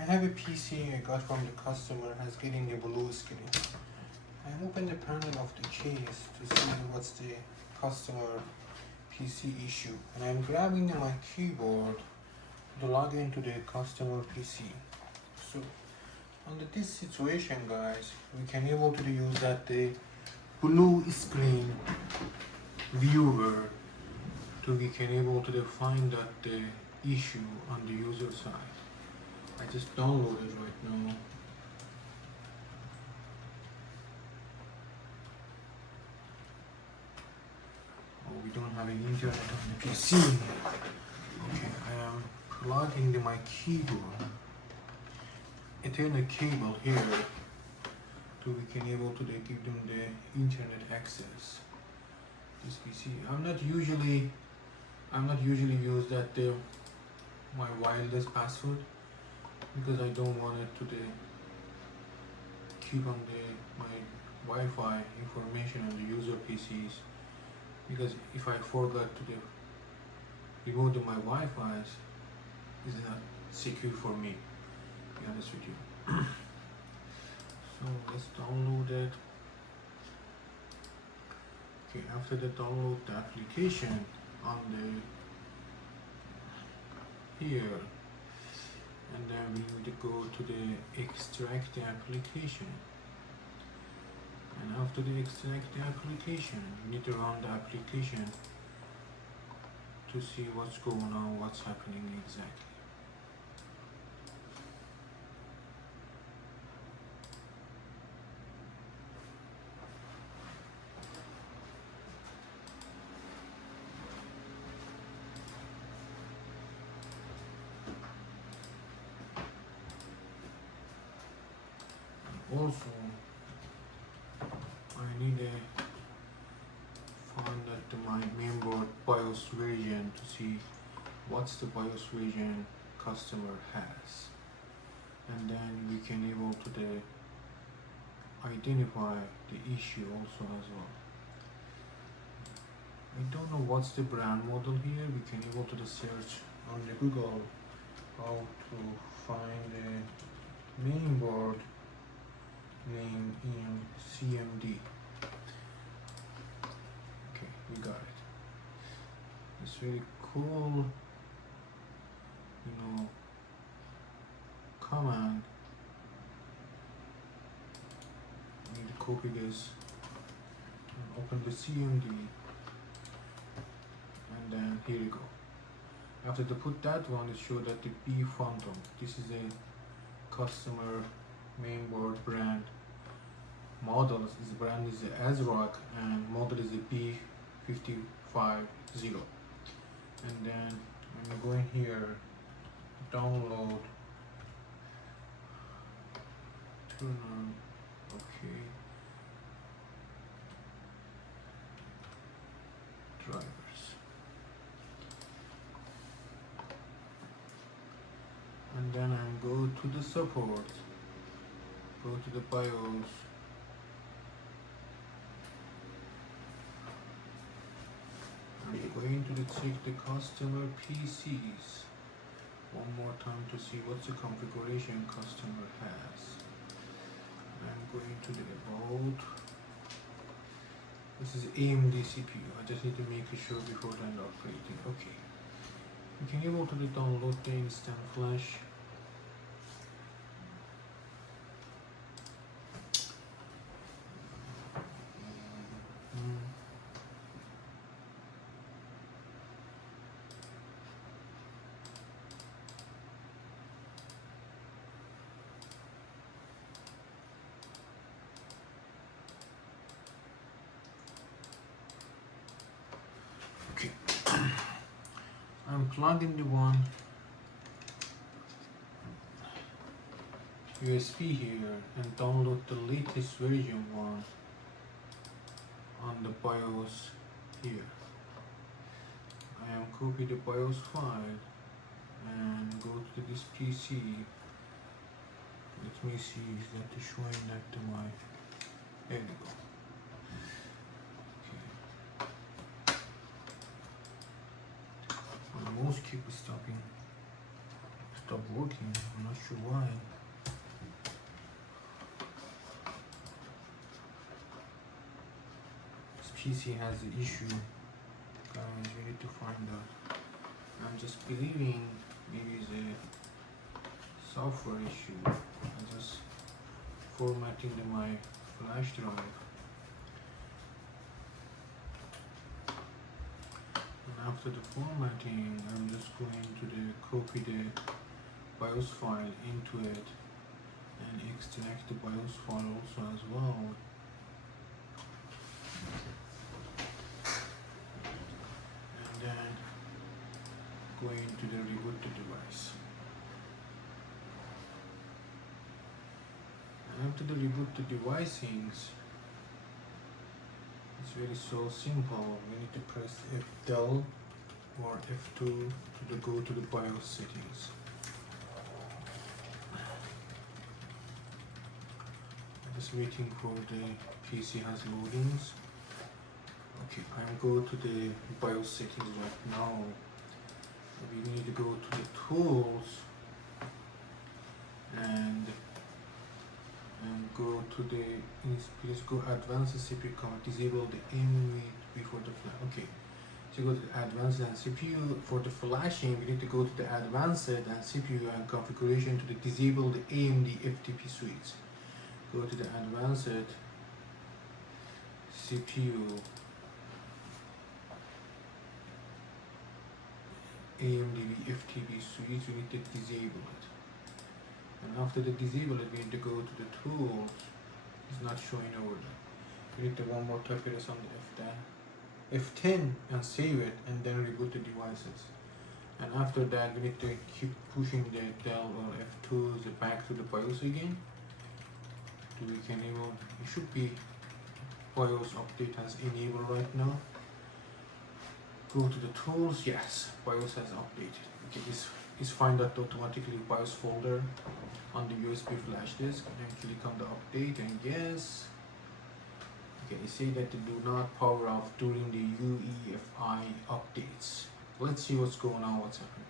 I have a PC I got from the customer has getting a blue screen. I open the panel of the case to see what's the customer PC issue, and I'm grabbing my keyboard to log into the customer PC. So under this situation, guys, we can able to use that the blue screen viewer to we can able to find that the issue on the user side. I just downloaded right now. Oh, we don't have any internet on the PC. Okay, I am plugging my keyboard, Ethernet cable here, so we can able to give them the internet access. This PC. I'm not usually use that my wireless password because I don't want it to keep on my Wi-Fi information on the user PCs, because if I forgot to remove my Wi-Fi's, it's not secure for me, to be honest with you. So let's download it. Okay, after the download the application on here, and then we need to go to the extract the application, and after the extract the application we need to run the application to see what's going on, what's happening exactly. Also, I need to find that my mainboard BIOS version to see what's the BIOS version customer has, and then we can able to identify the issue also as well. I don't know what's the brand model here. We can able to search on the Google how to find the mainboard name in CMD. Okay, we got it. It's very cool, command. I need to copy this and open the CMD, and then here you go. After to put that one, it showed that the B Phantom. This is a customer mainboard brand. Model is brand is the ASRock, and model is the B550. And then I'm going here, download, turn on, okay, drivers. And then I go to the support, go to the BIOS, I'm going to check the customer PCs one more time to see what's the configuration customer has. I'm going to the about. This is AMD CPU. I just need to make sure before then operating. Okay. You can able to download the instant flash. Okay. I'm plugging the one USB here and download the latest version one on the BIOS here. I am copy the BIOS file and go to this PC. Let me see, is that showing that to my, there we go. Okay. My mouse keep stopping stopped working. I'm not sure why. This PC has the issue. Guys, we need to find out. I'm just believing maybe it's a software issue. I'm just formatting my flash drive. And after the formatting, I'm just going to copy the BIOS file into it and extract the BIOS file also as well. And then going to the reboot the device. And after the reboot the device things, it's very so simple. We need to press F-Del or F2 to go to the BIOS settings. I'm just waiting for the PC has loadings. Okay, I'm go to the BIOS settings right now. We need to go to the tools and go to the please go advanced CPU command, disable the aim before the flash. Okay, so go to the advanced and CPU. For the flashing, we need to go to the advanced and CPU and configuration to the disable the AMD FTP switch. Go to the advanced CPU AMD FTP switch. We need to disable it. And after the disable it, we need to go to the tools. It's not showing over there. We need to one more time press on the F10 and save it, and then reboot the devices. And after that, we need to keep pushing the Del or F2 back to the BIOS again. We can enable. It should be BIOS update has enabled right now. Go to the tools. Yes, BIOS has updated. Okay, is find out automatically BIOS folder on the USB flash disk and click on the update, and yes. Okay, it say that they do not power off during the UEFI updates. Let's see what's going on, what's happening.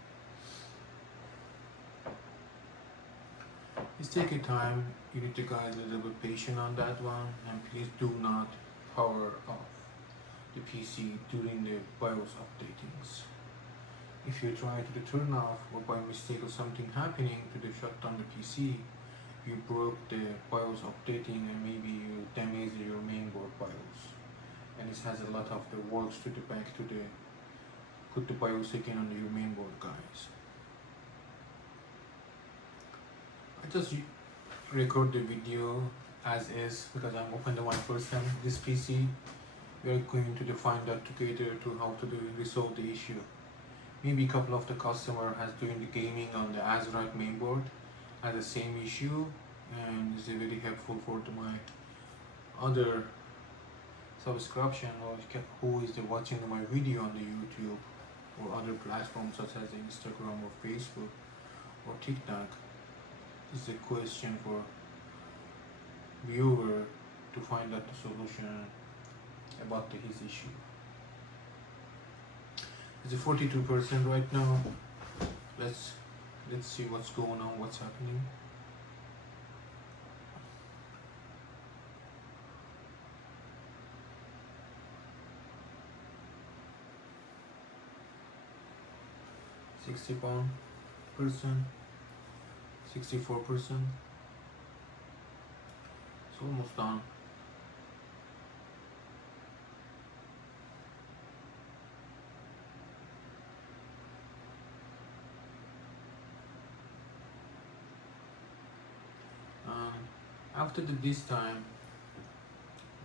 Just take your time. You need to guys a little bit patient on that one, and please do not power off the PC during the BIOS updatings. If you try to turn off or by mistake or something happening to the shut down the PC, you broke the BIOS updating and maybe you damage your mainboard BIOS. And it has a lot of the works to the back to the put the BIOS again on your mainboard, guys. I just record the video as is because I'm open the one first time this PC. We are going to define that together to how to resolve the issue. Maybe a couple of the customer has doing the gaming on the ASRock mainboard has the same issue, and is very helpful for my other subscription or who is watching my video on the YouTube or other platforms such as Instagram or Facebook or TikTok. This is a question for viewer to find out the solution about his issue. It's a 42% right now. Let's see what's going on, what's happening. %, 64%. It's almost done. After this time,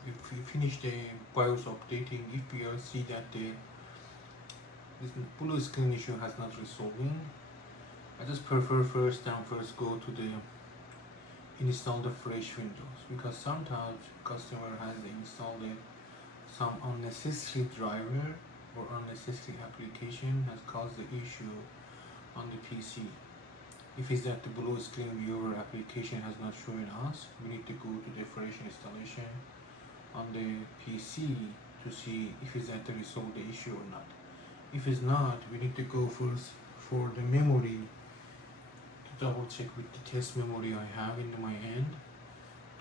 if we finish the BIOS updating, if we see that this blue screen issue has not resolving, I just prefer first go to the install the fresh Windows, because sometimes customer has installed some unnecessary driver or unnecessary application has caused the issue on the PC. If it's that the blue screen viewer application has not shown us, we need to go to the fresh installation on the PC to see if it's that to resolve the issue or not. If it's not, we need to go first for the memory double check with the test memory I have in my end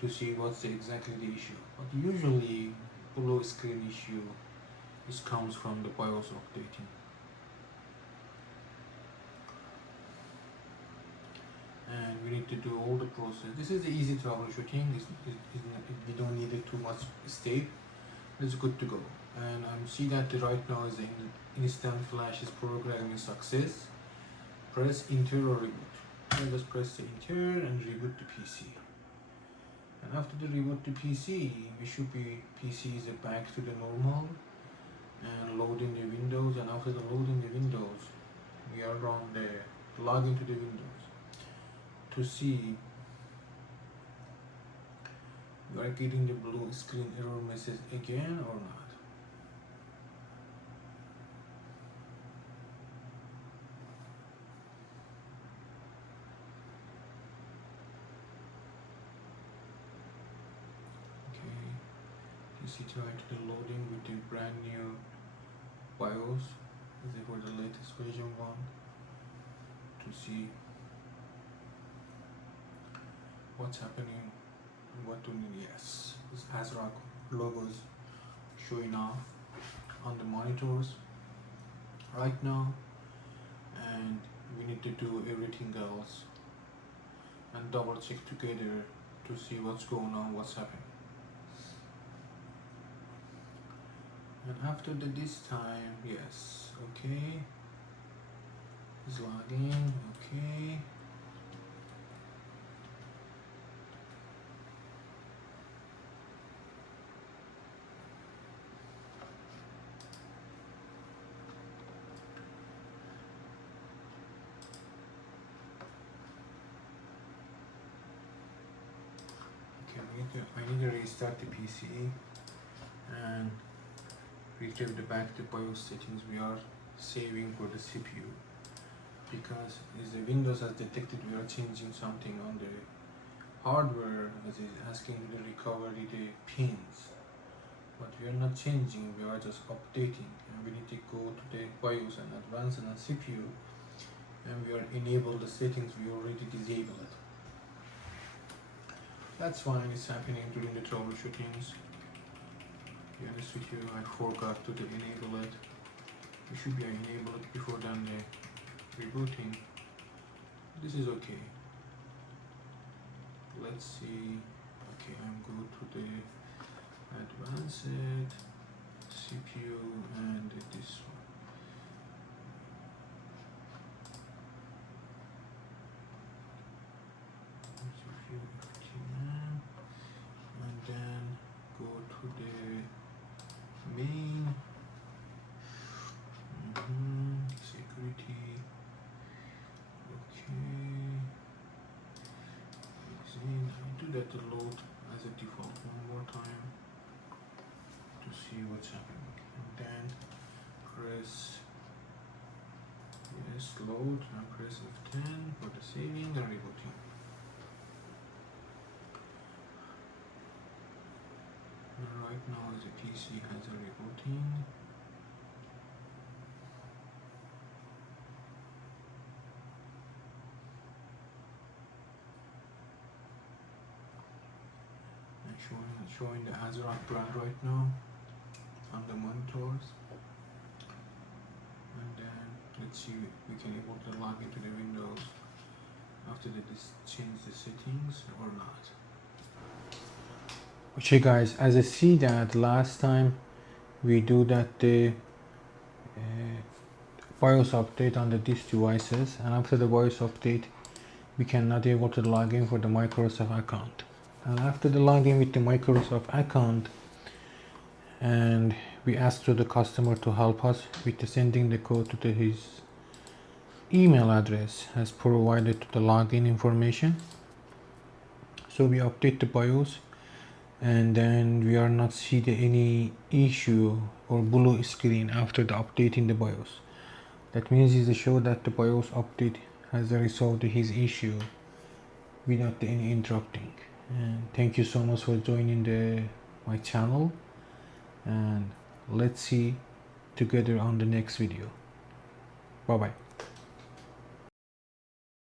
to see what's exactly the issue. But usually blue screen issue comes from the BIOS updating. And we need to do all the process. This is the easy troubleshooting. We don't need it too much step. It's good to go. And see that right now is the instant flash is programming success. Press enter or reboot. And just press the enter and reboot the PC. And after the reboot the PC, we should be PC is back to the normal and loading the windows. And after the loading the windows, we are on the log into the windows to see we are getting the blue screen error message again or not. PC tried to the loading with the brand new BIOS for the latest version 1 to see what's happening and what to need. Yes, this ASRock logos showing off on the monitors right now, and we need to do everything else and double check together to see what's going on, what's happening. And after this time, yes, okay, it's logging, okay. I need to restart the PC and retrieve the back the BIOS settings we are saving for the CPU, because as the Windows has detected we are changing something on the hardware, as is asking to recover the pins, but we are not changing, we are just updating, and we need to go to the BIOS and advanced and CPU, and we are enable the settings we already disabled. That's fine, it's happening during the troubleshootings. To be honest with you, I forgot to enable it. We should be enabled before done the rebooting. This is okay. Let's see. Okay, I'm going to the advanced CPU and this one. CPU 15, and then go to the main security. Okay, I do that to load as a default one more time to see what's happening, and then press yes, load, and press F10 for the saving and rebooting. Right now the PC has a rebooting. And showing the ASRock brand right now on the monitors. And then let's see we can able to log into the Windows after they change the settings or not. Okay guys, as I see that last time we do that the BIOS update on these devices, and after the BIOS update we cannot able to log in for the Microsoft account. And after the login with the Microsoft account, and we ask to the customer to help us with the sending the code to his email address as provided to the login information. So we update the BIOS, and then we are not see any issue or blue screen after the updating the BIOS. That means it show that the BIOS update has resolved his issue without any interrupting. And thank you so much for joining my channel, and let's see together on the next video. Bye bye.